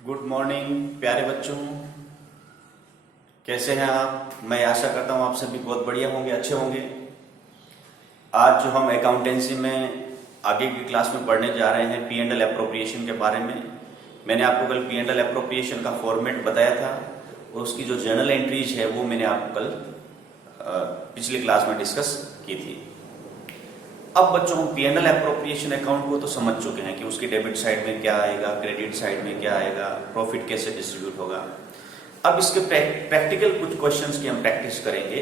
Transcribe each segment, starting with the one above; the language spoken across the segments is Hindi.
गुड मॉर्निंग प्यारे बच्चों, कैसे हैं आप। मैं आशा करता हूं आप सभी बहुत बढ़िया होंगे, अच्छे होंगे। आज जो हम अकाउंटेंसी में आगे की क्लास में पढ़ने जा रहे हैं पी एंड एल एप्रोप्रिएशन के बारे में। मैंने आपको कल पी एंड एल एप्रोप्रिएशन का फॉर्मेट बताया था और उसकी जो जर्नल एंट्रीज है वो मैंने आपको कल पिछली क्लास में डिस्कस की थी। अब बच्चों हम P and L appropriation account को तो समझ चुके हैं कि उसकी डेबिट साइड में क्या आएगा, क्रेडिट साइड में क्या आएगा, प्रॉफिट कैसे डिस्ट्रीब्यूट होगा। अब इसके प्रैक्टिकल कुछ क्वेश्चंस की हम प्रैक्टिस करेंगे।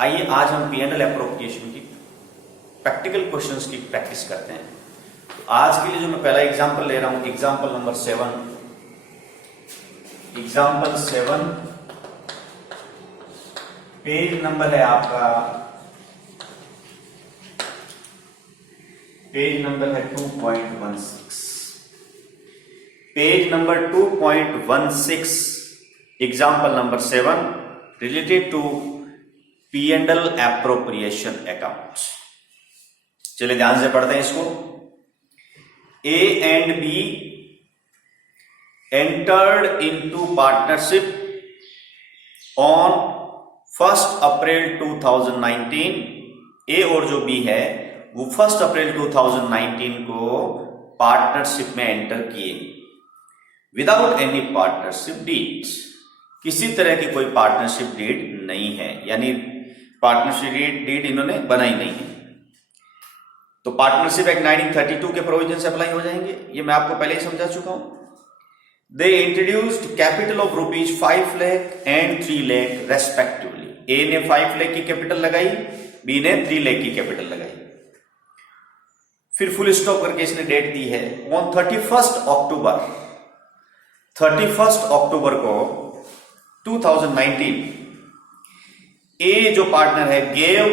आइए आज हम पी एंड एल एप्रोप्रिएशन की प्रैक्टिकल क्वेश्चंस की प्रैक्टिस करते हैं। तो आज के लिए जो मैं पहला एग्जांपल ले रहा हूं, example number 7। Example 7 page number है आपका, पेज नंबर है 2.16। Page number 2.16 example number 7 related to P and L appropriation account. चलिए ध्यान से पढ़ते हैं इसको। A and B entered into partnership on 1 April 2019। A और जो बी है वो 1 अप्रैल 2019 को पार्टनरशिप में एंटर किए विदाउट एनी पार्टनरशिप डीड। किसी तरह की कोई पार्टनरशिप डीड नहीं है, यानी पार्टनरशिप डीड इन्होंने बनाई नहीं है। तो पार्टनरशिप एक्ट 1932 के प्रोविजन से अप्लाई हो जाएंगे, ये मैं आपको पहले ही समझा चुका हूं। They introduced capital of rupees 5 lakh and 3 lakh respectively. A ने 5 लाख की कैपिटल लगाई, बी ने 3 लाख की कैपिटल लगाई। फिर फुल स्टॉप करके इसने डेट दी है ऑन 31 अक्टूबर को 2019। ए जो पार्टनर है gave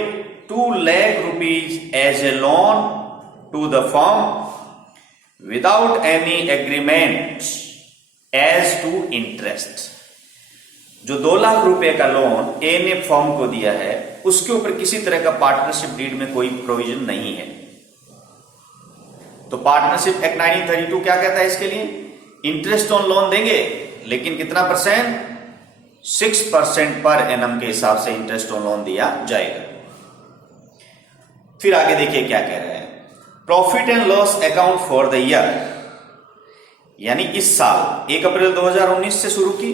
2 lakh rupees as a loan to the firm without any agreement as to interest. जो 2 लाख रुपए का लोन ए ने फर्म को दिया है उसके ऊपर किसी तरह का पार्टनरशिप डीड में कोई प्रोविजन नहीं है। तो पार्टनरशिप एक्ट 1932 क्या कहता है इसके लिए? इंटरेस्ट ऑन लोन देंगे, लेकिन कितना परसेंट? 6% पर एनम के हिसाब से इंटरेस्ट ऑन लोन दिया जाएगा। फिर आगे देखिए क्या कह रहे हैं। Profit and loss account for the year, यानी इस साल 1 अप्रैल 2019 से शुरू की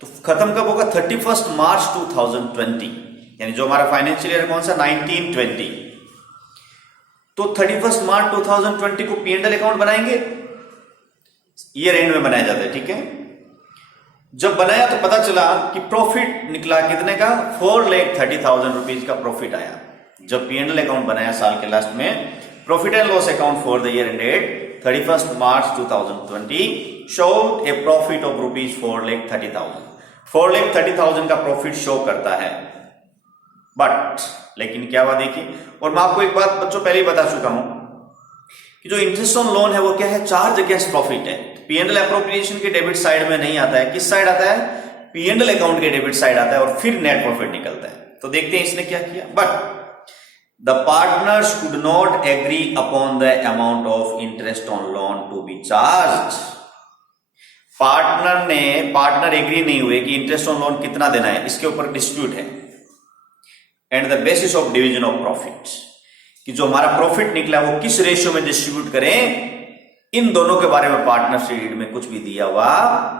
तो खत्म कब होगा? 31 मार्च 2020, यानी जो हमारा फाइनेंशियल ईयर कौन सा? 1920। तो 31 मार्च 2020 को पी एंड एल अकाउंट बनाएंगे, ईयर एंड में बनाया जाता है, ठीक है। जब बनाया तो पता चला कि प्रॉफिट निकला कितने का? 4,30,000 रुपीज का प्रॉफिट आया। जब पी एंड एल अकाउंट बनाया साल के लास्ट में, profit and loss account for the year ended 31 March 2020 showed A profit of rupees 4,30,000। 4,30,000 का प्रॉफिट शो करता है। बट लेकिन क्या हुआ देखिए, और मैं आपको एक बात बच्चों पहले ही बता चुका हूं कि जो इंटरेस्ट ऑन लोन है वो क्या है? चार्ज अगेंस्ट प्रॉफिट है। पी एंड एल एप्रोप्रिएशन के डेबिट साइड में नहीं आता है। किस साइड आता है? पी एंड एल अकाउंट के डेबिट साइड आता है और फिर नेट प्रॉफिट निकलता है। तो देखते हैं इसने क्या किया। But the partners could not agree upon the amount of interest on loan to be charge. Partner agree नहीं हुए कि इंटरेस्ट ऑन लोन कितना देना है, इसके ऊपर डिस्प्यूट है। And the basis of division of profit, कि जो हमारा प्रॉफिट निकला वो किस रेशियो में डिस्ट्रीब्यूट करें, इन दोनों के बारे में पार्टनरशिप डीड में कुछ भी दिया हुआ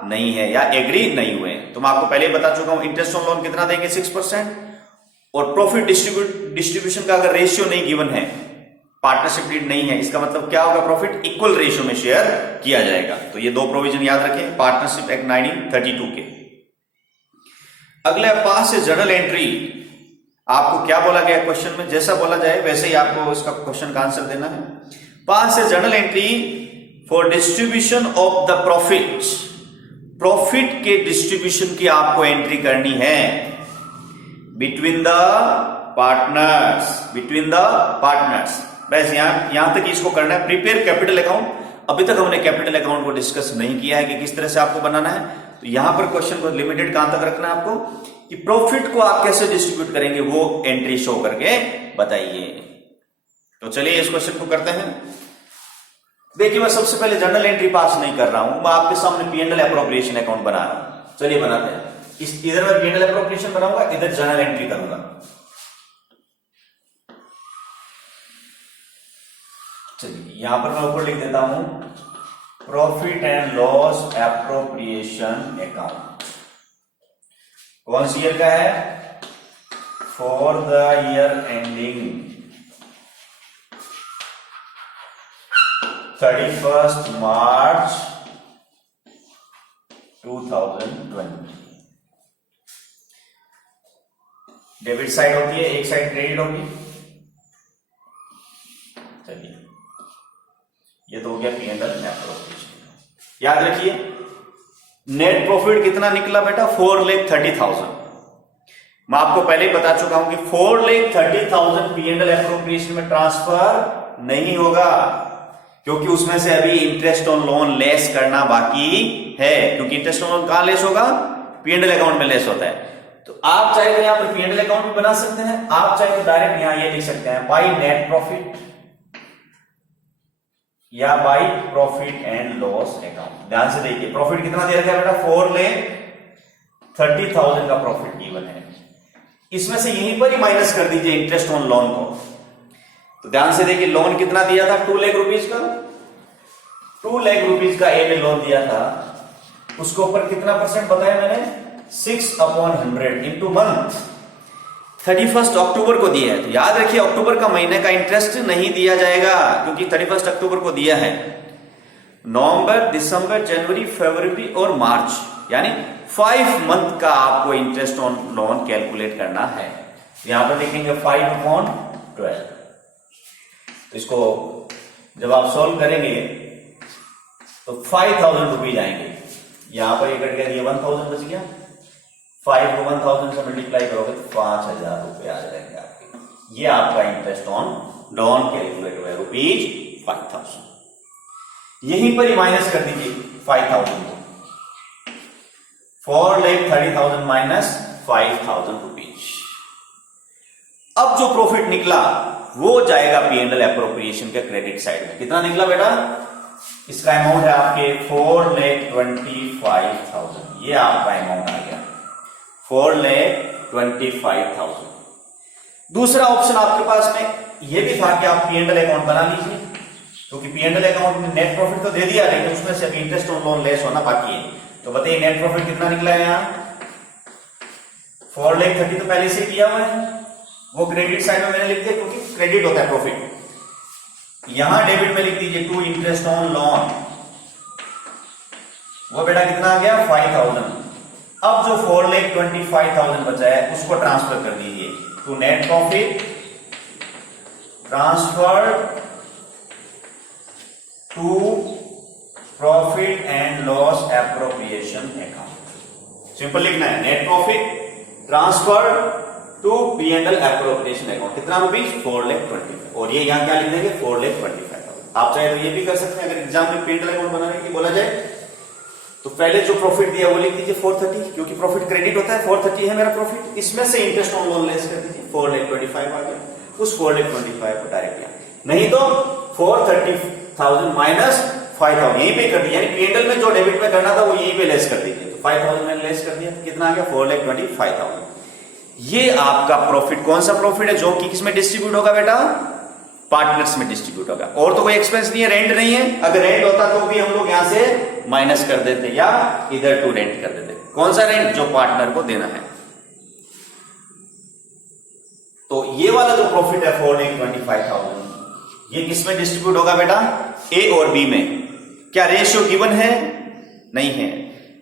नहीं है या एग्री नहीं हुए। तो मैं आपको पहले ही बता चुका हूं इंटरेस्ट ऑन लोन कितना देंगे? 6%। और प्रॉफिट डिस्ट्रीब्यूशन का अगर रेशियो नहीं गिवन है, पार्टनरशिप डीड नहीं है, इसका मतलब क्या होगा? प्रॉफिट इक्वल रेशियो में शेयर किया जाएगा। तो ये 2 प्रोविजन याद रखें पार्टनरशिप एक्ट 1932 के। अगले पास से जर्नल एंट्री, आपको क्या बोला गया क्वेश्चन में? जैसा बोला जाए वैसे ही आपको इसका क्वेश्चन का आंसर देना है। पास से journal entry for distribution of the profit. Profit के डिस्ट्रीब्यूशन की आपको एंट्री करनी है बिटवीन द पार्टनर्स। बस यहां तक इसको करना है। Prepare capital account. अभी तक हमने कैपिटल अकाउंट को डिस्कस नहीं किया है कि किस तरह से आपको बनाना है। तो यहां पर क्वेश्चन को लिमिटेड कहां तक रखना है आपको कि प्रॉफिट को आप कैसे डिस्ट्रीब्यूट करेंगे वो एंट्री शो करके बताइए। तो चलिए इस क्वेश्चन को करते हैं। देखिए मैं सबसे पहले जर्नल एंट्री पास नहीं कर रहा हूं, मैं आपके सामने P&L एप्रोप्रिएशन अकाउंट बना रहा हूं। चलिए बनाते हैं। इधर मैं P&L एप्रोप्रिएशन बनाऊंगा, इधर जर्नल एंट्री करूंगा। चलिए यहां पर मैं ऊपर लिख देता हूं profit and loss appropriation account. कौन सी ईयर का है? For the year ending 31 March 2020। Debit side होती है, एक साइड क्रेडिट होगी। चलिए ये तो हो गया P&L एप्रोप्रिएशन। याद रखिए नेट प्रॉफिट कितना निकला बेटा? 4,30,000। मैं आपको पहले ही बता चुका हूं कि 4,30,000 P&L एप्रोप्रिएशन में ट्रांसफर नहीं होगा, क्योंकि उसमें से अभी इंटरेस्ट ऑन लोन लेस करना बाकी है। क्योंकि इंटरेस्ट ऑन लोन कहां लेस होगा? P&L अकाउंट में लेस होता है। तो आप चाहे तो यहां पर P&L अकाउंट भी बना सकते हैं, आप चाहे तो डायरेक्ट यहां ये लिख सकते हैं बाई नेट प्रॉफिट या by profit and loss account. ध्यान से देखिए प्रॉफिट कितना दे रखा है बेटा? 4,30,000 का प्रॉफिट गिवन है। इसमें से यहीं पर ही माइनस कर दीजिए इंटरेस्ट ऑन लोन को। तो ध्यान से देखिए लोन कितना दिया था? 2 लाख रुपीज का। 2 लाख रुपीज का ए में लोन दिया था, उसके ऊपर कितना परसेंट बताया मैंने? 6/100 इंटू मंथ 31 अक्टूबर को दिया है। तो याद रखिए अक्टूबर का महीने का इंटरेस्ट नहीं दिया जाएगा, क्योंकि 31 अक्टूबर को दिया है। नवंबर, दिसंबर, जनवरी, फरवरी और मार्च, यानी 5 मंथ का आपको इंटरेस्ट ऑन लोन कैलकुलेट करना है। यहां पर लिखेंगे 5/12। तो इसको जब आप सॉल्व करेंगे तो 5,000 रुपीज आएंगे। यहां पर ये कट गया, ये 1,000 बच गया। 5 को 1,000 से मल्टीप्लाई करोगे तो 5,000 रुपए आ जाएंगे आपके। ये आपका इंटरेस्ट ऑन लोन कैलकुलेट हुआ है ₹5,000। यहीं पर ही माइनस कर दीजिए 5,000 को। 4,30,000 माइनस 5,000 रुपीज। अब जो प्रॉफिट निकला वो जाएगा P&L एप्रोप्रिएशन के क्रेडिट साइड में। कितना निकला बेटा? इसका अमाउंट है आपके 4,25,000। ये आपका अमाउंट आ गया 4,25,000। दूसरा ऑप्शन आपके पास में ये भी था कि आप P&L अकाउंट बना लीजिए, क्योंकि P&L अकाउंट में नेट प्रॉफिट तो दे दिया, लेकिन उसमें से अभी इंटरेस्ट ऑन लोन लेस होना बाकी है। तो बताइए नेट प्रॉफिट कितना निकला है? यहां 4,30,000 तो पहले से किया हुआ है, वो क्रेडिट साइड में मैंने लिख दिया, क्योंकि क्रेडिट होता है प्रॉफिट। यहां डेबिट में लिख दीजिए टू इंटरेस्ट ऑन लोन। वो बेटा कितना आ गया? 5,000। अब जो 4,25,000 बचा है उसको ट्रांसफर कर दीजिए to net profit transfer to profit and loss appropriation account. Simple लिखना है, net profit transfer to P&L appropriation account. कितना रुपीज? 4,25,000। और ये यहां क्या लिख देंगे? 4,25,000। आप चाहे तो ये भी कर सकते हैं, अगर एग्जाम में P&L अकाउंट बनाने की बोला जाए तो पहले जो प्रॉफिट दिया वो लिख दीजिए 430, क्योंकि प्रॉफिट क्रेडिट होता है। 430 है मेरा प्रॉफिट, इसमें से इंटरेस्ट ऑन लोन लेस कर दीजिए 4,25,000 आ गया। उस 4,25,000 को डायरेक्ट लिया, नहीं तो 430,000 माइनस 5,000 यहीं पे कर दिया, यानी P&L में जो डेबिट में करना था वो यहीं पे लेस कर दीजिए। तो 5,000 मैंने लेस कर दिया, कितना आ गया? 4,25,000। ये आपका प्रॉफिट कौन सा प्रॉफिट है? जो कि किसमें डिस्ट्रीब्यूट होगा बेटा? पार्टनर्स में डिस्ट्रीब्यूट होगा। और तो कोई एक्सपेंस नहीं है, रेंट नहीं है। अगर रेंट होता तो भी हम लोग यहां से माइनस कर देते या इधर टू रेंट कर देते। कौन सा रेंट? जो पार्टनर को देना है। तो ये वाला जो प्रॉफिट है 4,25,000, ये किसमें डिस्ट्रीब्यूट होगा बेटा? ए और बी में। क्या रेशियो गिवन है? नहीं है।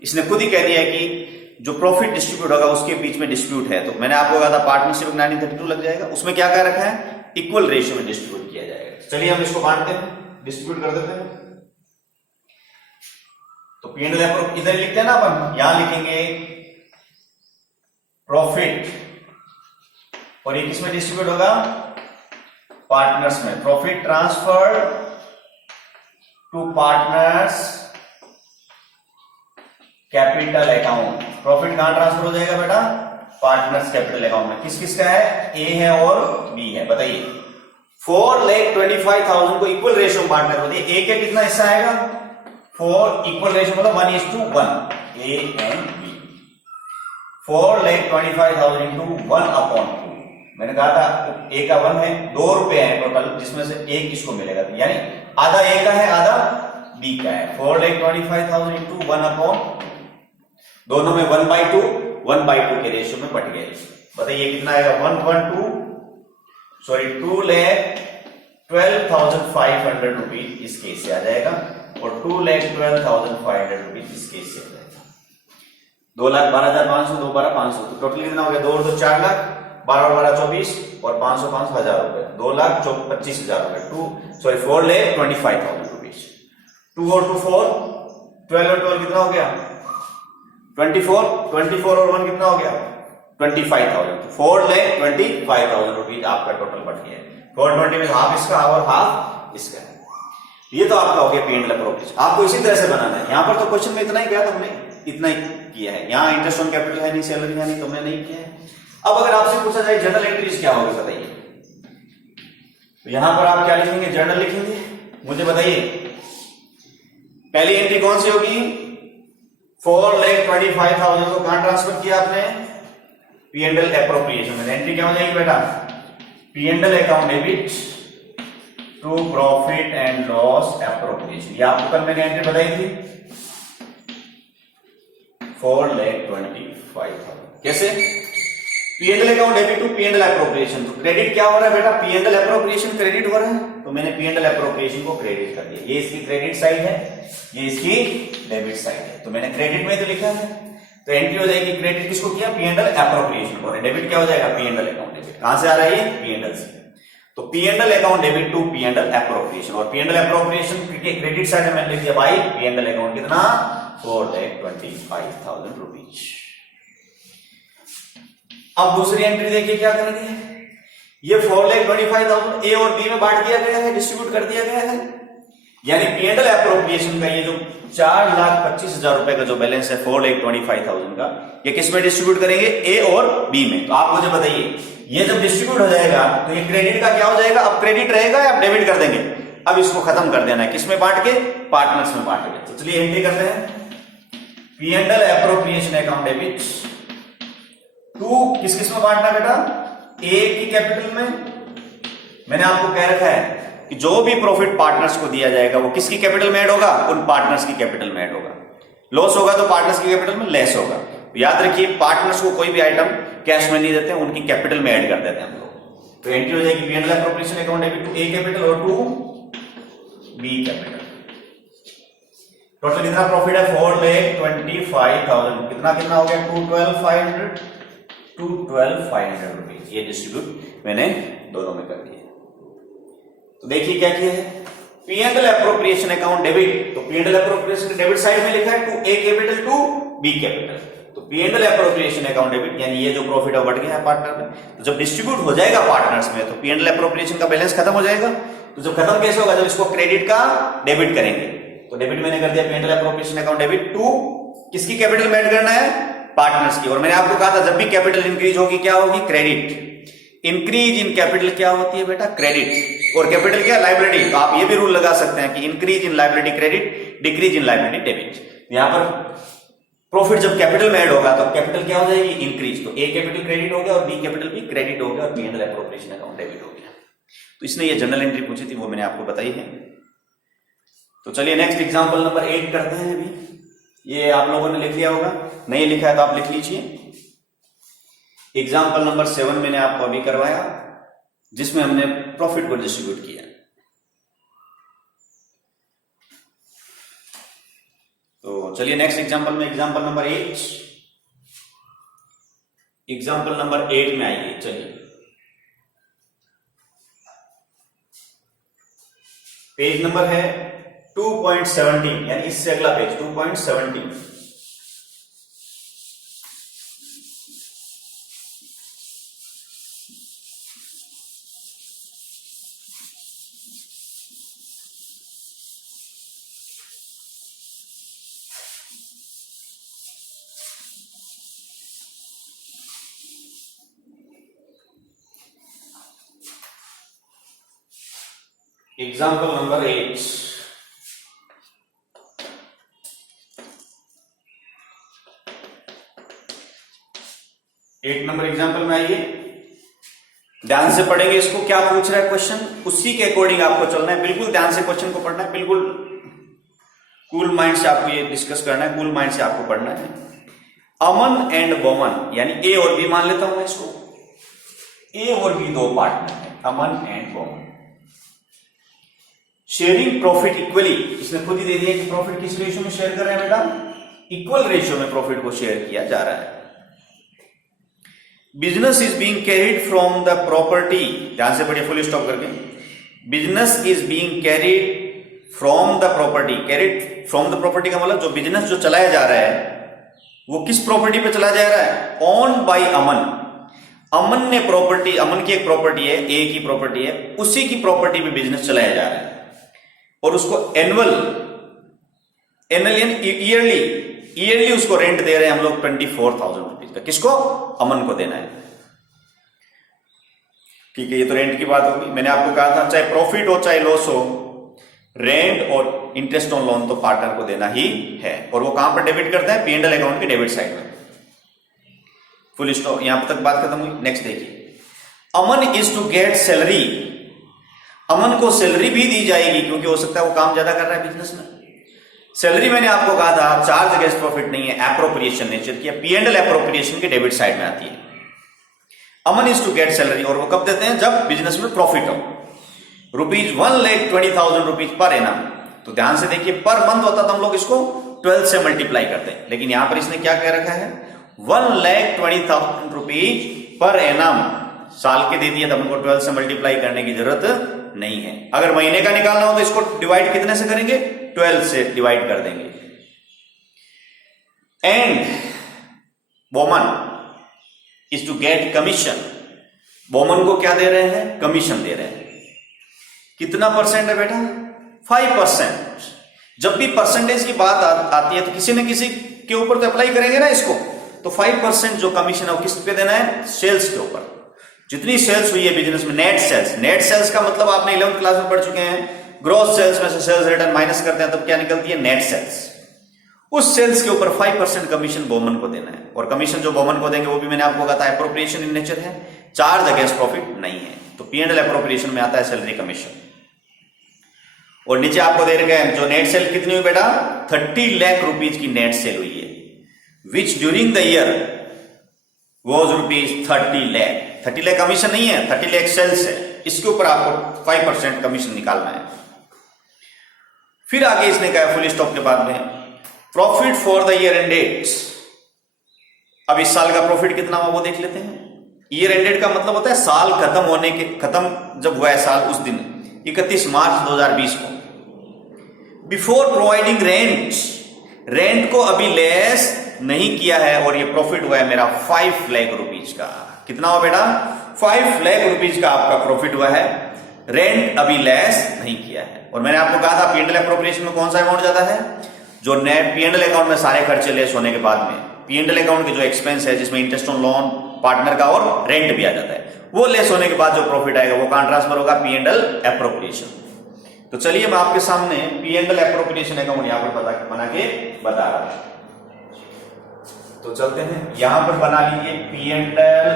इसने खुद ही कह दिया है कि जो प्रॉफिट डिस्ट्रीब्यूट होगा उसके बीच में डिस्ट्रीब्यूट है। तो मैंने आपको कहा था पार्टनरशिप 1932 लग जाएगा, उसमें क्या क्या रखा है? इक्वल रेशियो में डिस्ट्रीब्यूट किया जाएगा। चलिए हम इसको बांटते हैं, डिस्ट्रीब्यूट कर देते हैं। तो P&L अकाउंट इधर लिखते हैं ना अपन, यहां लिखेंगे प्रॉफिट, और ये किसमें डिस्ट्रीब्यूट होगा? पार्टनर्स में। Profit transfer to partners capital account. Profit कहां ट्रांसफर हो जाएगा बेटा? पार्टनर्स कैपिटल अकाउंट में। किस किस का है? ए है और बी है। बताइए 4,25,000 को इक्वल रेशियो में बांटना होती है। ए का कितना हिस्सा आएगा? 4 इक्वल रेशियो मतलब 1:1 ए एंड बी। 4,25,000 इंटू 1/2। मैंने कहा था ए का 1 है, 2 रुपए है टोटल, जिसमें से एक किसको मिलेगा, यानी आधा ए का है आधा बी का है। 4,25,000 इंटू 1/, दोनों में 1/2 के रेशियो में बट गए। बताइए कितना आएगा? 2,12,500 रुपीज इस केस से आ जाएगा और 2,12,500 रुपीज इस केस से आ जाएगा। 2,12,500, 2,12,500 तो टोटल कितना हो गया? 2 और 2 4 लाख, 12 और 12 24 और 500 500 हजार रुपए, 2,25,000 रुपए। 4,25,000 रुपीज। 2 और 2 4, 12 और 12 कितना हो गया? 24, 24 और 1 कितना हो गया? 25,000। 4,25,000 रुपीज आपका टोटल बट गया। 420 में हाफ इसका और हाफ इसका है। ये तो आपका हो गया पी एंड एल अप्रोप्रिएशन। आपको इसी तरह से बनाना है। यहां पर तो क्वेश्चन में इतना ही गया, तो हमने इतना ही किया है। यहाँ इंटरेस्ट ऑन कैपिटल है नहीं, सैलरी है नहीं, तो हमने नहीं किया है। अब अगर आपसे पूछा जाए जर्नल एंट्रीज क्या होगी, बताइए। तो यहां पर आप क्या लिखेंगे? जर्नल लिखेंगे। मुझे बताइए पहली एंट्री कौन सी होगी? 4,25,000 को कहां ट्रांसफर किया आपने? पी एंड एल एप्रोप्रिएशन में। एंट्री क्या हो जाएगी बेटा? P and L account debit to profit and loss appropriation. ये आपको कल मैंने एंट्री बताई थी 4,25,000। कैसे? P and L account debit to P and L appropriation. तो क्रेडिट क्या हो रहा है बेटा? P and L appropriation credit हो रहा है, तो मैंने पी एंड एल एप्रोप्रिएशन को क्रेडिट कर दिया। ये इसकी क्रेडिट साइड है, ये इसकी डेबिट साइड है, तो मैंने क्रेडिट में तो लिखा है। तो एंट्री हो जाएगी क्रेडिट किसको किया? पी एंड एल एप्रोप्रिएशन और डेबिट क्या हो जाएगा? P and L account debit. कहां से आ रहा है ये? पी एंड एल से। तो P and L account debit to P and L appropriation, और पी एंड एल एप्रोप्रिएशन के क्रेडिट साइड में मैंने लिख दिया भाई पी एंड एल अकाउंट कितना? 4,25,000 रुपीज। अब दूसरी एंट्री देखिए क्या करेंगे। ये 4,25,000 ए और बी में बांट दिया गया है, डिस्ट्रीब्यूट कर दिया गया है। यानी पी एंड एल एप्रोप्रिएशन का ये जो 4,25,000 रुपए का जो बैलेंस है 4,25,000 का, ये किस में डिस्ट्रीब्यूट करेंगे? ए और बी में। तो आप मुझे बताइए ये जब डिस्ट्रीब्यूट हो जाएगा तो ये क्रेडिट का क्या हो जाएगा? अब क्रेडिट रहेगा या डेबिट कर देंगे? अब इसको खत्म कर देना है। किसमें बांट के? पार्टनर्स में बांटेंगे। तो चलिए एंट्री करते हैं। P and L appropriation account debit to किस किस में बांटना बेटा? ए की कैपिटल में। मैंने आपको कह रखा है कि जो भी प्रॉफिट पार्टनर्स को दिया जाएगा वो किसकी कैपिटल में ऐड होगा? उन पार्टनर्स की कैपिटल में ऐड होगा। लॉस होगा तो पार्टनर्स की कैपिटल में लेस होगा। तो याद रखिए पार्टनर्स को कोई भी आइटम कैश में नहीं देते, उनकी कैपिटल में ऐड कर देते हैं हम लोग। तो एंट्री हो जाएगी P and L appropriation account debit to A capital और टू बी कैपिटल। टोटल कितना प्रॉफिट है? 4,25,000। कितना कितना हो गया? 2,12,500 रुपीज। ये डिस्ट्रीब्यूट मैंने दोनों में कर दिया। तो देखिए क्या किया है? P and L appropriation account debit, तो P and L appropriation debit side में लिखा है to A capital to B capital. तो P and L appropriation account debit यानी ये जो प्रॉफिट है बढ़ गया है पार्टनर में, तो जब डिस्ट्रीब्यूट हो जाएगा पार्टनर्स में तो पी एंड एल एप्रोप्रिएशन का बैलेंस खत्म हो जाएगा। तो जब खत्म कैसे होगा? जब इसको क्रेडिट का डेबिट करेंगे। तो डेबिट मैंने कर दिया P and L appropriation account debit to किसकी कैपिटल में ऐड करना है? पार्टनर्स की। और मैंने आपको कहा था जब भी कैपिटल इंक्रीज होगी क्या होगी? क्रेडिट। इंक्रीज इन कैपिटल क्या होती है बेटा? क्रेडिट। और कैपिटल क्या? लायबिलिटी। तो आप ये भी रूल लगा सकते हैं कि increase in liability credit, decrease in liability debit. यहां पर प्रॉफिट जब कैपिटल में ऐड होगा तो कैपिटल क्या हो जाएगी? इंक्रीज। तो ए कैपिटल क्रेडिट हो गया और बी कैपिटल भी क्रेडिट हो गया और P and L appropriation account debit हो गया। तो इसने ये जनरल एंट्री पूछी थी, वो मैंने आपको बताई है। तो चलिए नेक्स्ट एग्जांपल नंबर 8 करते हैं। अभी ये आप लोगों ने लिख लिया होगा, नहीं लिखा है तो आप लिख लीजिए। एग्जाम्पल नंबर 7 मैंने आपको अभी करवाया, जिसमें हमने प्रॉफिट को डिस्ट्रीब्यूट किया। तो चलिए नेक्स्ट एग्जाम्पल में, एग्जाम्पल नंबर 8। एग्जाम्पल नंबर 8 में आइए। चलिए पेज नंबर है 2.17, यानी इससे अगला page 2.17। Example number 8। Eight number example में आइए, ध्यान से पढ़ेंगे इसको, क्या पूछ रहा है क्वेश्चन, उसी के अकॉर्डिंग आपको चलना है। बिल्कुल ध्यान से क्वेश्चन को पढ़ना है, बिल्कुल कूल माइंड से आपको ये डिस्कस करना है, कूल माइंड से आपको पढ़ना है। अमन एंड बोमन, यानी ए और बी मान लेता हूं मैं इसको, ए और बी दो पार्टनर है, Aman and Boman, sharing profit equally. इसने खुद ही दे दिया कि प्रॉफिट किस रेशियो में शेयर कर रहे हैं बेटा, इक्वल रेशियो में प्रॉफिट को शेयर किया जा रहा है। Business is being carried from the property, ध्यान से पढ़िए फुल स्टॉप करके, business is being carried from the property. Carried from the property का मतलब जो बिजनेस जो चलाया जा रहा है वो किस प्रॉपर्टी पे चला जा रहा है, ऑन बाय अमन। अमन ने प्रॉपर्टी, अमन की एक प्रॉपर्टी है, ए की प्रॉपर्टी है, उसी की प्रॉपर्टी पे बिजनेस चलाया जा रहा है और उसको एनुअल ईयरली उसको रेंट दे रहे हैं हम लोग 24,000 रुपीज का। किसको, अमन को देना है। ठीक है, ये तो रेंट की बात होगी। मैंने आपको कहा था चाहे प्रॉफिट हो चाहे लॉस हो, रेंट और इंटरेस्ट ऑन लोन तो पार्टनर को देना ही है। और वो कहां पर डेबिट करता है, P&L अकाउंट के डेबिट साइड में। फुल स्टॉप, यहां तक बात खत्म हुई। नेक्स्ट देखिए, अमन इज टू गेट सैलरी। अमन को सैलरी भी दी जाएगी क्योंकि हो सकता है वो काम ज्यादा कर रहा है बिजनेस में। सैलरी मैंने आपको कहा था चार्ज अगेंस्ट प्रॉफिट नहीं है, एप्रोप्रिएशन नेचर की, P&L एप्रोप्रिएशन के डेबिट साइड में आती है। अमन इज टू गेट सैलरी, और वो कब देते हैं, जब बिजनेस में प्रॉफिट हो। ₹1,20,000 रुपीज पर एनम। तो ध्यान से देखिए, पर मंथ होता तो हम लोग इसको 12 से मल्टीप्लाई करते हैं, लेकिन यहां पर इसने क्या कह रखा है, 1,20,000 रुपीज पर एनम साल के दे दिए, तो हमको 12 से मल्टीप्लाई करने की जरूरत नहीं है। अगर महीने का निकालना हो तो इसको डिवाइड कितने से करेंगे, 12 से डिवाइड कर देंगे। And Boman is to get commission. Boman को क्या दे रहे हैं, कमीशन दे रहे हैं। कितना परसेंट है बेटा, 5%। जब भी परसेंटेज की बात आती है तो किसी न किसी के ऊपर तो अप्लाई करेंगे ना इसको, तो 5% जो कमीशन है वो किस पे देना है, सेल्स के ऊपर। जितनी सेल्स हुई है बिजनेस में, नेट सेल्स। नेट सेल्स का मतलब आपने 11th क्लास में पढ़ चुके हैं, ग्रॉस सेल्स में से सेल्स रिटर्न माइनस करते हैं तब क्या निकलती है, नेट सेल्स। उस सेल्स के ऊपर 5% कमीशन बोमन को देना है। और कमीशन जो बोमन को देंगे वो भी मैंने आपको कहा था एप्रोप्रिएशन इन नेचर है, चार्ज अगेंस्ट प्रॉफिट नहीं है। तो P&L एप्रोप्रिएशन में आता है सैलरी कमीशन। और नीचे आपको दे रखे हैं जो नेट सेल कितनी हुई बेटा, 30 लाख रुपीज की नेट सेल हुई है, विच during the year was ₹30 lakh. 30 lakh commission नहीं है, 30 लाख सेल्स है, इसके ऊपर आपको 5% कमीशन निकालना है। फिर आगे इसने कहा फुल स्टॉप के बाद में, profit for the year ended. अब इस साल का प्रॉफिट कितना हुआ वो देख लेते हैं। ईयर एंडेड का मतलब होता है साल खत्म होने के, खत्म जब हुआ है साल उस दिन, 31 मार्च 2020 को। बिफोर प्रोवाइडिंग रेंट, रेंट को अभी लेस नहीं किया है और ये प्रॉफिट हुआ है मेरा 5 लाख रुपीज का। कितना हुआ बेटा, 5 लाख रुपीज का आपका प्रॉफिट हुआ है, रेंट अभी लेस नहीं किया है। और मैंने आपको कहा था P&L एप्रोप्रिएशन में कौन सा अमाउंट जाता है, जो नेट P&L अकाउंट में सारे खर्चे लेस होने के बाद में P&L अकाउंट के जो एक्सपेंस है, जिसमें इंटरेस्ट ऑन लोन, पार्टनर का और रेंट भी आ जाता है, वो लेस होने के बाद जो प्रॉफिट आएगा वो कहां ट्रांसफर होगा, P&L एप्रोप्रिएशन। तो चलिए मैं आपके सामने P&L एप्रोप्रिएशन अकाउंट यहां पर बना के बता रहा हूं। तो चलते हैं, यहां पर बना लीजिए P&L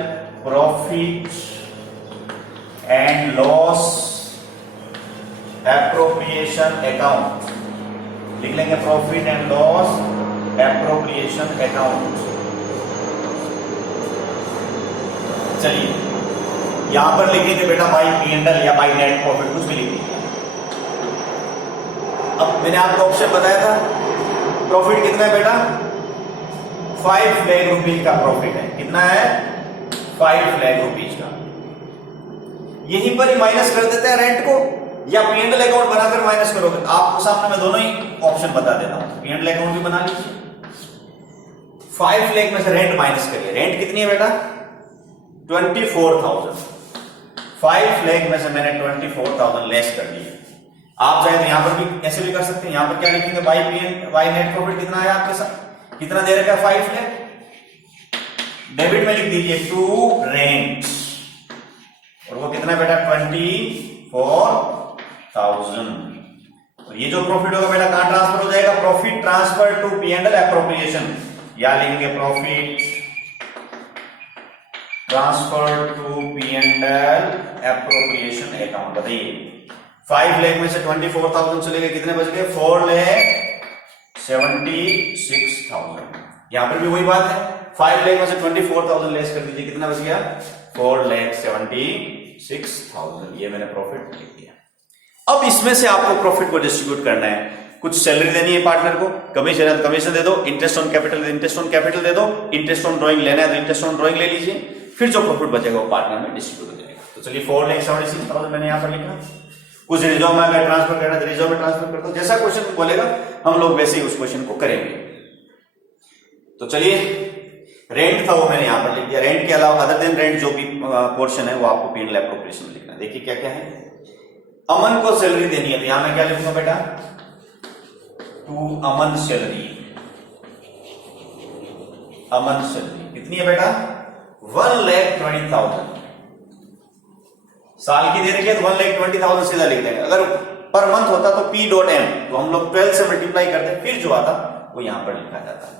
profit and loss appropriation account. लिख लेंगे profit and loss appropriation account. चलिए यहां पर लिखेंगे बेटा बाई P&L या बाई नेट प्रॉफिट, कुछ भी लिखिए। अब मैंने आपको ऑप्शन बताया था, प्रॉफिट कितना है बेटा, 5 लाख रुपीज का प्रॉफिट है। कितना है, 5 लाख रुपीज का। यहीं पर ही माइनस कर देते हैं रेंट को, या P&L अकाउंट बनाकर माइनस करोगे। आपको सामने मैं दोनों ही ऑप्शन बता देता हूं। P&L अकाउंट भी बना लीजिए, 5 लाख में से रेंट माइनस करिए। रेंट कितनी है बेटा, 24,000। 5 लाख में से मैंने 24,000 लेस कर दिया। आप चाहे तो यहां पर भी ऐसे भी कर सकते हैं। यहां पर क्या लिखेंगे, बाई नेट प्रॉफिट कितना है आपके साथ, कितना दे रखा है, 5 लाख। डेबिट में लिख दीजिए टू रेंट, और वो कितना है बेटा, 24,000। तो ये जो प्रॉफिट होगा बेटा कहां ट्रांसफर हो जाएगा? Profit transfer to P and L appropriation, या लिखेंगे profit transfer to P and L appropriation account. बताइए 5 लाख में से 24,000 चले गए, कितने बच गए? 4,76,000। यहां पर भी वही बात है, 5 लाख में से 24,000 लेस कर दीजिए, कितना बच गया? 4,76,000। ये मैंने प्रॉफिट लिख दिया। अब इसमें से आपको प्रॉफिट को डिस्ट्रीब्यूट करना है। कुछ सैलरी देनी है पार्टनर को, कमीशन दे दो, इंटरेस्ट ऑन कैपिटल दे दो, इंटरेस्ट ऑन ड्राइंग लेना है तो इंटरेस्ट ऑन ड्राइंग ले लीजिए, फिर जो प्रॉफिट बचेगा वो पार्टनर में डिस्ट्रीब्यूट हो जाएगा। तो चलिए 4,76,000 मैंने यहां पर लिखा। कुछ रिजर्व में अगर ट्रांसफर करना है तो रिजर्व में ट्रांसफर कर दो, जैसा क्वेश्चन बोलेगा हम लोग वैसे ही उस क्वेश्चन को करेंगे। तो चलिए रेंट था वो मैंने यहां पर लिख दिया। रेंट के अलावा अदर देन रेंट जो भी पोर्शन है वो आपको पी एंड एल एप्रोप्रिएशन में लिखना है। देखिए क्या क्या है। अमन को सैलरी देनी है तो यहां मैं क्या लिखूंगा बेटा? To Aman salary. Aman salary कितनी है बेटा? 1,20,000। साल की दे रखी है तो 1,20,000 सीधा लिख देंगे। अगर पर मंथ होता तो P.M तो हम लोग 12 से मल्टीप्लाई करते हैं, फिर जो आता वो यहां पर लिखा जाता है।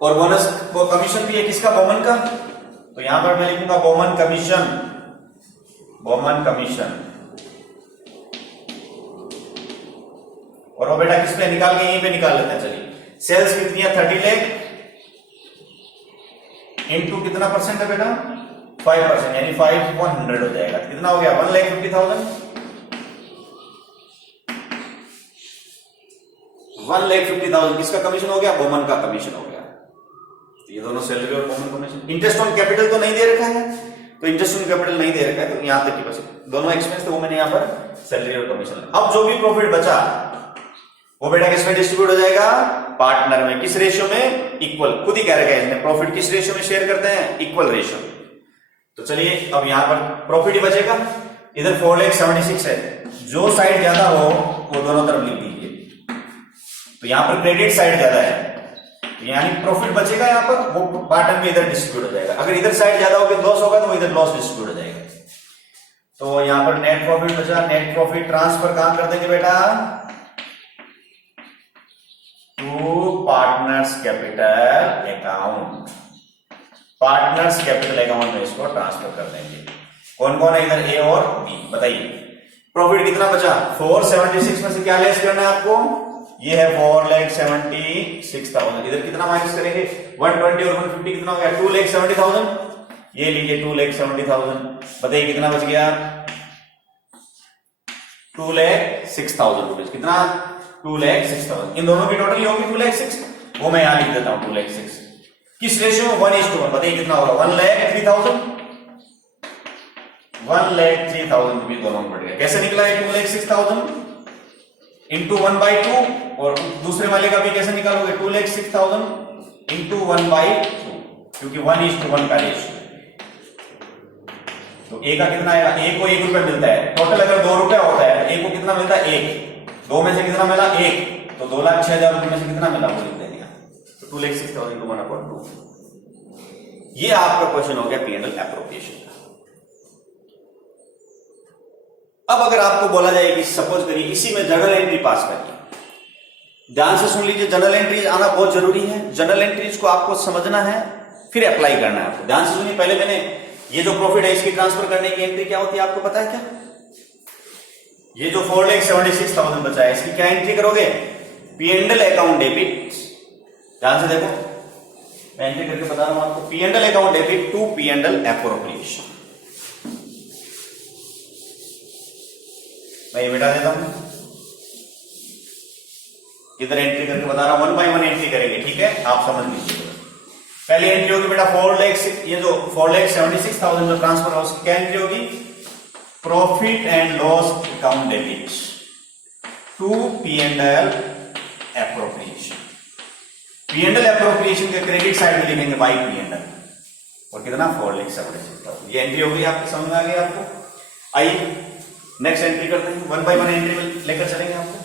और बोनस वो कमीशन भी है किसका? बोमन का। तो यहां पर मैं लिखूंगा बोमन कमीशन। बोमन कमीशन। और वो बेटा किस पे निकाल के? यहीं पे निकाल लेते हैं। चलिए सेल्स कितनी है? 30 लाख इंटू कितना परसेंट है बेटा? 5%, यानी 5/100 हो जाएगा। कितना हो गया? 1,50,000। 1,50,000 किसका कमीशन हो गया? बोमन का कमीशन हो गया। ये दोनों सैलरी और Boman commission. Interest on capital तो नहीं दे रखा है, तो इंटरेस्ट ऑन कैपिटल नहीं दे रखा है, तो यहां 30% दोनों एक्सपेंस थे वो मैंने यहां पर सैलरी और कमीशन। अब जो भी प्रॉफिट बचा वो बेटा किसमें डिस्ट्रीब्यूट हो जाएगा? पार्टनर में। किस रेशियो में? इक्वल। खुद ही कह रखा है इसने, प्रॉफिट किस रेशियो में शेयर करते हैं? Equal ratio. तो चलिए अब यहां पर प्रॉफिट ही बचेगा। इधर 4,76,000 है, जो साइड ज्यादा हो वो दोनों तरफ लिख दीजिए। तो यहां पर क्रेडिट साइड ज्यादा है, यानी प्रॉफिट बचेगा यहां पर, वो पार्टनर में इधर डिस्ट्रीब्यूट हो जाएगा। अगर इधर साइड ज्यादा होगा लॉस होगा तो वो इधर लॉस डिस्ट्रीब्यूट हो जाएगा। तो यहां पर नेट प्रॉफिट बचा। नेट प्रॉफिट ट्रांसफर कहां कर देंगे बेटा? To partners capital account. Partners capital account में इसको ट्रांसफर कर देंगे। कौन कौन है इधर? ए और बी। बताइए प्रॉफिट कितना बचा? 476 में से क्या लेस करना है आपको? ये है 4,76,000। इधर कितना माइनस करेंगे? 120 और 150 कितना हो गया? 2,70,000। ये लीजिए 2,70,000। बताइए कितना बच गया? 2,06,000 रुपीज। कितना? 2,06,000। इन दोनों की टोटल ही होगी 2,06,000, वो मैं यहां लिख देता हूं 2,06,000। किस रेशियो में? 1:1। बताइए कितना होगा? 1,03,000। 1,03,000 रुपीज दोनों में बढ़ गया। कैसे निकला है? 2,06,000 इंटू 1/2, और दूसरे वाले का भी कैसे निकालोगे? 2,06,000 इंटू 1/2, क्योंकि 1:1 का रेशियो। तो ए का कितना आएगा? ए को 1 रुपए मिलता है। टोटल अगर 2 रुपए होता है, ए को कितना मिलता है? 1। 2 में से कितना मिला? 1। तो 2,06,000 रुपए में से कितना मिला वो लिख देंगे। तो 2,06,000 को 1/2। ये आपका क्वेश्चन हो गया पी एंड एल एप्रोप्रिएशन का। अब अगर आपको बोला जाए कि सपोज करिए इसी में जर्नल एंट्री पास करिए, ध्यान से सुन लीजिए, जर्नल एंट्रीज आना बहुत जरूरी है। जर्नल एंट्रीज को आपको समझना है, फिर अप्लाई करना है आपको। ध्यान से सुनिए। पहले मैंने ये जो प्रॉफिट है इसकी ट्रांसफर करने की एंट्री क्या होती है आपको पता है क्या? ये जो 4,76,000 बचा है इसकी क्या एंट्री करोगे? P and L account debit. ध्यान से देखो, मैं एंट्री करके बता रहा हूं आपको। P and L account debit to P and L appropriation. मैं ये मिटा देता हूं, इधर एंट्री करके बता रहा हूं। 1 बाय 1 एंट्री करेंगे, ठीक है? आप समझ लीजिए। पहली एंट्री होगी बेटा 4,06,000, ये जो 4,76,000 जो ट्रांसफर है उसकी क्या एंट्री होगी? Profit and loss account debit to P and L appropriation. P and L appropriation के क्रेडिट साइड में लिखेंगे बाई पी एंड एल, और कितना? 4,76,000। ये एंट्री होगी, आपको समझ में आ गई आपको? आइए नेक्स्ट एंट्री करते हैं। 1 बाय 1 एंट्री में लेकर चलेंगे आपको।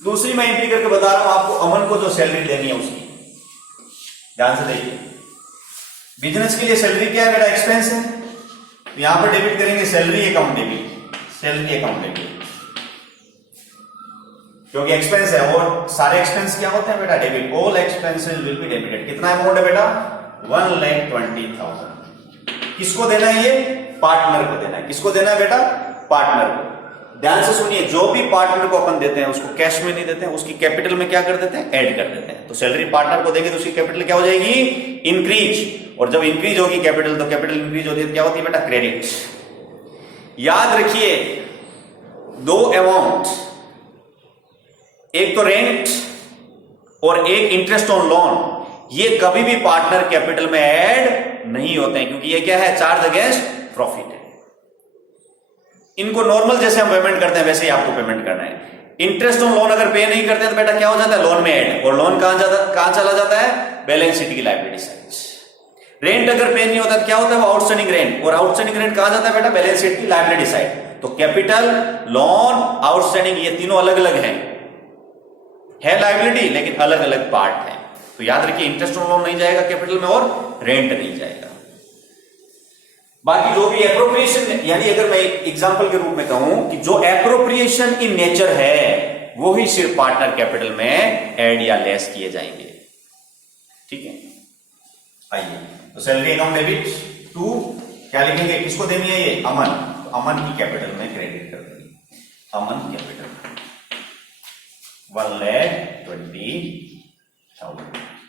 दूसरी मैं एंट्री करके बता रहा हूं आपको, अमन को जो सैलरी देनी है उसकी। ध्यान से देखिए, बिजनेस के लिए सैलरी क्या है बेटा? एक्सपेंस है। तो यहां पर डेबिट करेंगे salary account debit. Salary account debit, क्योंकि एक्सपेंस है और सारे एक्सपेंस क्या होते हैं बेटा, debit. All expenses will be debited. कितना अमाउंट है बेटा, 1,20,000। किसको देना है ये, पार्टनर को देना है। किसको देना है बेटा, पार्टनर को। ध्यान से सुनिए, जो भी पार्टनर को अपन देते हैं उसको कैश में नहीं देते हैं, उसकी कैपिटल में क्या कर देते हैं, ऐड कर देते हैं। तो सैलरी पार्टनर को देंगे तो उसकी कैपिटल क्या हो जाएगी, इंक्रीज। और जब इंक्रीज होगी कैपिटल तो कैपिटल इंक्रीज होती है, क्या होती है बेटा, क्रेडिट। याद रखिए दो अमाउंट, एक तो रेंट और एक इंटरेस्ट ऑन लोन, ये कभी भी पार्टनर कैपिटल में ऐड नहीं होते हैं, क्योंकि ये क्या है, चार्ज अगेंस्ट प्रॉफिट है। इनको नॉर्मल जैसे हम पेमेंट करते हैं वैसे ही आपको पेमेंट करना है। इंटरेस्ट ऑन लोन अगर पे नहीं करते हैं तो बेटा क्या हो जाता है, लोन में ऐड। और लोन कहां चला जाता है, बैलेंस शीट की लायबिलिटी साइड। रेंट अगर पे नहीं होता तो क्या होता है, वो आउटस्टैंडिंग रेंट। और आउटस्टैंडिंग रेंट कहां जाता है बेटा, बैलेंस शीट की लायबिलिटी साइड। तो कैपिटल, लोन, आउटस्टैंडिंग ये तीनों अलग अलग है लायबिलिटी, लेकिन अलग अलग पार्ट है। तो याद रखिए इंटरेस्ट ऑन लोन नहीं जाएगा कैपिटल में और रेंट नहीं जाएगा। बाकी जो भी एप्रोप्रिएशन, यानी अगर मैं एग्जांपल के रूप में कहूं कि जो एप्रोप्रिएशन इन नेचर है वो ही सिर्फ पार्टनर कैपिटल में ऐड या लेस किए जाएंगे। ठीक है, आइए तो सैलरी अकाउंट डेबिट टू क्या लिखेंगे, किसको देनी है ये, अमन। तो अमन की कैपिटल में क्रेडिट कर देंगे, अमन कैपिटल 1,20,000।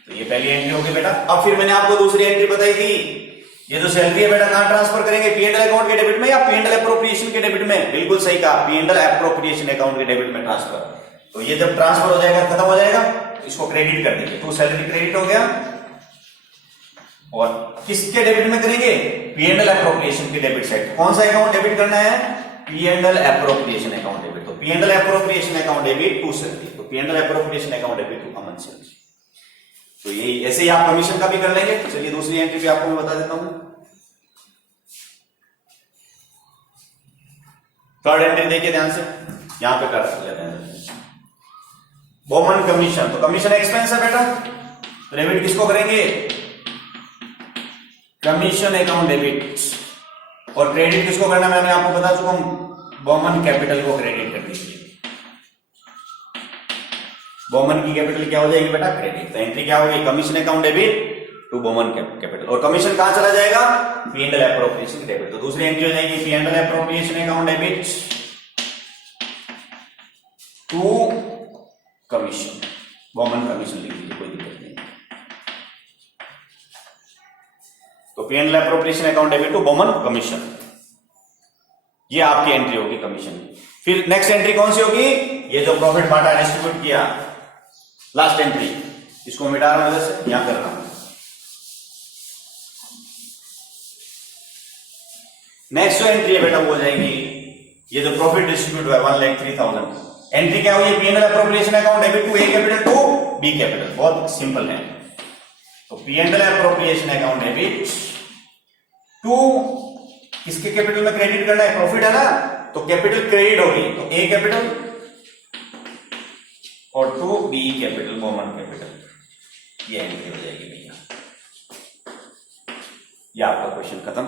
तो ये पहली एंट्री होगी बेटा। अब फिर मैंने आपको दूसरी एंट्री बताई थी, ये जो सैलरी है बेटा कहां ट्रांसफर करेंगे, पी&एल अकाउंट के डेबिट में या पी&एल एप्रोप्रिएशन के डेबिट में। बिल्कुल सही कहा, पी&एल एप्रोप्रिएशन अकाउंट के डेबिट में ट्रांसफर। तो ये जब ट्रांसफर हो जाएगा, खत्म हो जाएगा, तो इसको क्रेडिट कर देंगे। तो सैलरी क्रेडिट हो गया। और किसके डेबिट में करेंगे, पी&एल एप्रोप्रिएशन के डेबिट साइड। कौन सा अकाउंट डेबिट करना है, पी&एल एप्रोप्रिएशन अकाउंट डेबिट। तो P and L appropriation account debit to salary, तो P and L appropriation account debit to Aman salary. तो ये ऐसे ही आप कमीशन का भी कर लेंगे। चलिए दूसरी एंट्री भी आपको मैं बता देता हूं। थर्ड एंट्री देखिए ध्यान से, यहां पे कर लेते हैं बोमन कमीशन। तो कमीशन एक्सपेंस है बेटा, तो डेबिट किसको करेंगे, कमीशन अकाउंट डेबिट। और क्रेडिट किसको करना, मैंने आपको बता चुका हूं, बोमन कैपिटल को क्रेडिट कर दीजिए। बोमन की कैपिटल क्या हो जाएगी बेटा, क्रेडिट। तो एंट्री क्या होगी, commission account debit to Boman capital. और कमीशन कहां चला जाएगा, पी&एल एप्रोप्रिएशन डेबिट। तो दूसरी एंट्री हो जाएगी P and L appropriation account debit to commission, Boman commission लिख लीजिए, कोई दिक्कत नहीं। तो P and L appropriation account debit to Boman commission, ये आपकी एंट्री होगी कमीशन। फिर नेक्स्ट एंट्री कौन सी होगी, ये जो प्रॉफिट बांटा डिस्ट्रीब्यूट किया, लास्ट एंट्री, इसको मिटा रहा हूं, इधर से यहां कर रहा हूं। नेक्स्ट जो एंट्री है बेटा वो हो जाएगी, ये जो प्रॉफिट डिस्ट्रीब्यूट हुआ 1,03,000। एंट्री क्या हुई, P and L appropriation account debit to A capital to B capital. बहुत सिंपल है। तो P and L appropriation account debit to किसके कैपिटल में क्रेडिट करना है, प्रॉफिट है ना, तो कैपिटल क्रेडिट होगी, तो ए कैपिटल और to B capital, Boman capital. ये एंट्री हो जाएगी भैया। ये आपका क्वेश्चन खत्म।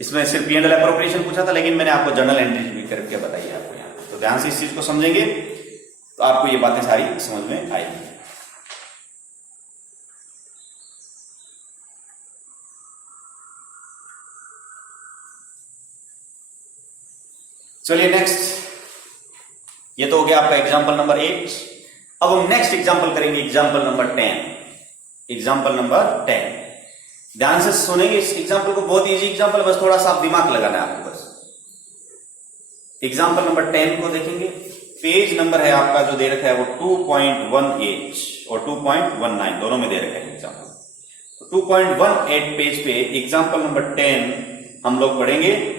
इसमें सिर्फ पी&एल एप्रोप्रिएशन पूछा था, लेकिन मैंने आपको जर्नल एंट्री भी करके बताई है आपको यहाँ। तो ध्यान से इस चीज को समझेंगे तो आपको ये बातें सारी समझ में आएगी। चलिए नेक्स्ट, ये तो हो गया आपका एग्जाम्पल नंबर 8। अब हम नेक्स्ट एग्जाम्पल करेंगे, एग्जाम्पल नंबर 10। एग्जाम्पल नंबर 10 ध्यान से सुनेंगे इस एग्जाम्पल को, बहुत इजी एग्जाम्पल, बस थोड़ा सा आप दिमाग लगाना है आपको बस। एग्जाम्पल नंबर 10 को देखेंगे, पेज नंबर है आपका जो दे रखा है वो 2.18 और 2.19 दोनों में दे रखा है एग्जाम्पल। तो 2.18 पेज पे एग्जाम्पल नंबर 10 हम लोग पढ़ेंगे।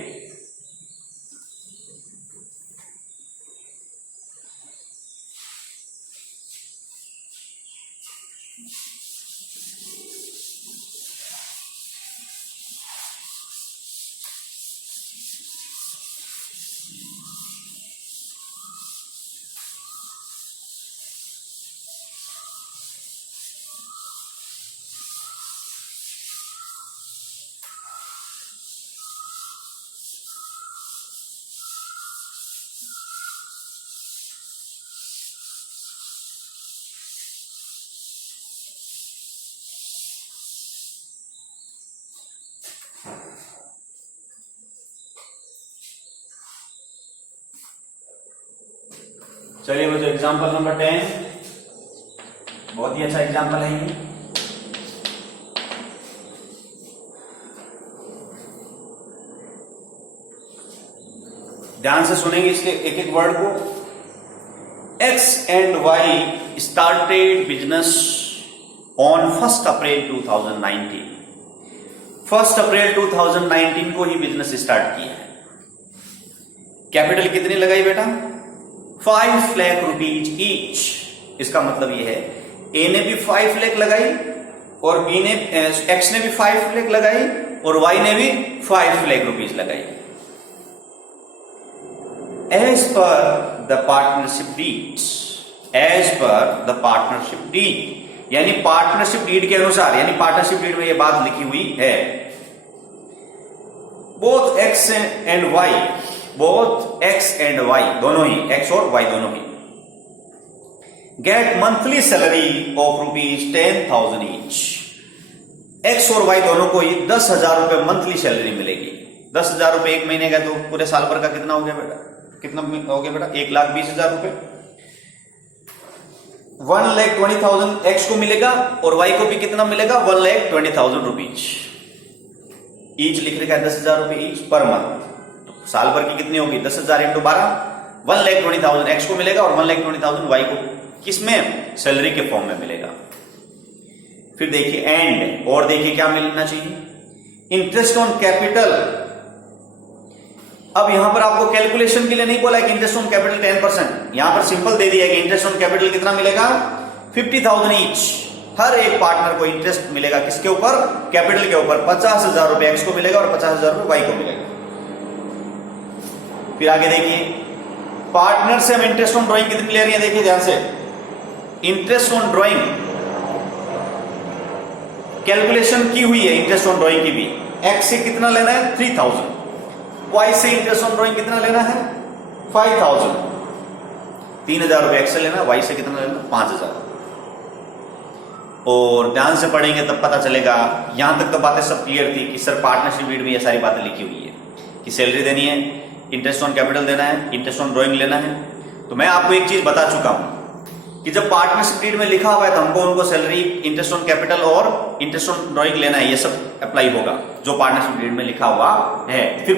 चलिए बच्चों, एग्जाम्पल नंबर 10, बहुत ही अच्छा एग्जाम्पल है ये। ध्यान से सुनेंगे इसके एक एक वर्ड को। X and Y started business on 1st April 2019। 1st अप्रैल 2019 को ही बिजनेस स्टार्ट किया है। कैपिटल कितनी लगाई बेटा? 5 लाख रुपीज ईच। इसका मतलब यह है ए ने भी 5 लाख लगाई और बी ने एक्स ने भी 5 लाख लगाई और वाई ने भी 5 लाख रुपीज लगाई। As per the partnership deeds, as per the partnership deed, यानी पार्टनरशिप डीड के अनुसार, यानी पार्टनरशिप डीड में यह बात लिखी हुई है। Both X and Y, both X and Y दोनों ही, एक्स और वाई दोनों ही, get monthly salary of rupees 10,000 each. X और वाई दोनों को ही 10,000 रुपए मंथली सैलरी मिलेगी। 10,000 रुपए एक महीने का, तो पूरे साल भर का कितना हो गया बेटा? कितना हो गया बेटा? 1,20,000 रुपए। 1,20,000 एक्स को मिलेगा और वाई को भी कितना मिलेगा? 1,20,000 रुपीज ईच लिख रखा है, 10,000 रुपए ईच पर मंथ। तो साल भर की कितनी होगी? 10,000 इंटू 12, 1,20,000 एक्स को मिलेगा और 1,20,000 वाई को किसमें? सैलरी के फॉर्म में मिलेगा। फिर देखिए एंड, और देखिए क्या मिलना चाहिए? Interest on capital. अब यहां पर आपको कैलकुलेशन के लिए नहीं बोला है कि इंटरेस्ट ऑन कैपिटल 10%, यहां पर सिंपल दे दिया है कि इंटरेस्ट ऑन कैपिटल कितना मिलेगा? 50,000 ईच। हर एक पार्टनर को इंटरेस्ट मिलेगा किसके ऊपर? कैपिटल के ऊपर। 50,000 रुपए एक्स को मिलेगा और 50,000 रुपए वाई को मिलेगा। फिर आगे देखिए, पार्टनर से हम इंटरेस्ट ऑन ड्रॉइंग कितनी ले रही है? देखिए ध्यान से, इंटरेस्ट ऑन ड्रॉइंग कैलकुलेशन की हुई है, इंटरेस्ट ऑन ड्रॉइंग की भी। एक्स से कितना लेना है? 3,000। वाई से इंटरेस्ट ऑन ड्रॉइंग कितना लेना है? 5,000। 3,000 रुपए एक्स से लेना, वाई से कितना लेना? 5,000। और ध्यान से पढ़ेंगे तब पता चलेगा। यहां तक तो बातें सब क्लियर थी कि सर पार्टनरशिप डीड में ये सारी बातें लिखी हुई है कि सैलरी देनी है, इंटरेस्ट ऑन कैपिटल देना है, इंटरेस्ट ऑन ड्रॉइंग लेना है। तो मैं आपको एक चीज बता चुका हूं कि जब पार्टनरशिप डीड में लिखा हुआ है तो हमको उनको सैलरी, इंटरेस्ट ऑन कैपिटल और इंटरेस्ट ऑन ड्रॉइंग लेना है, ये सब अप्लाई होगा जो पार्टनरशिप डीड में लिखा हुआ है। फिर